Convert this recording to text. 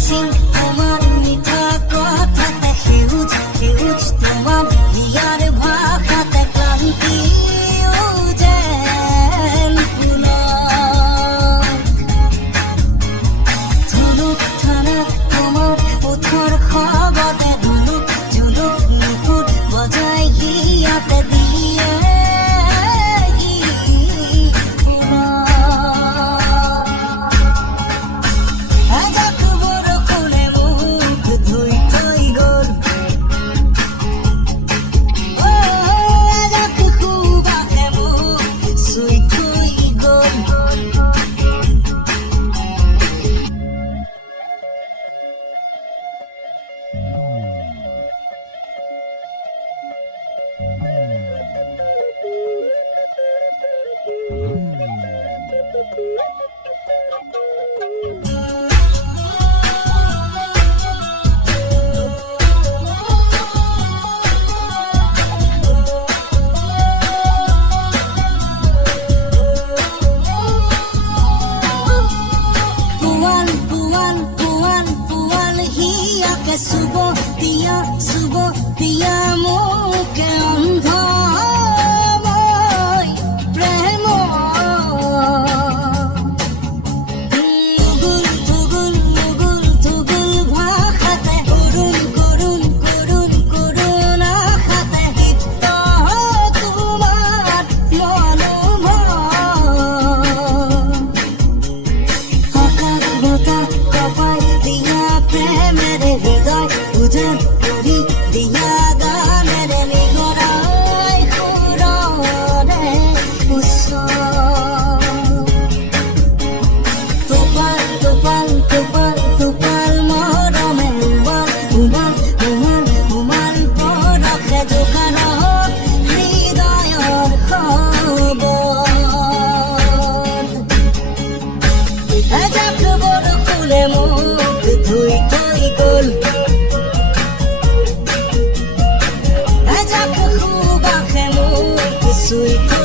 হাসিন তোমার মিঠা কথাতে সেউজ সেউজ তোমার হিয়ার ভাষাতে ক্লান্তি যেন ধুলুক থানাক তোমার ওঠৰ খবতে ধুলুক জুলুক নুপুৰ বজাই হিয়াতে দিয়ে subo tia moke andha boy premo tugul bhakhate kurun akhate hipta tumar monobhar hakat bota kapai dia premere hridoy উজান করি দিয়া গানের নিগরাই খুররে তোপাল তোপাল তোপাল তোপাল মরমে উমাল পরখে দোকানত হৃদয়ৰ খবৰ এজাক বৰষুণে মোক ধুই থৈ গ'ল sweet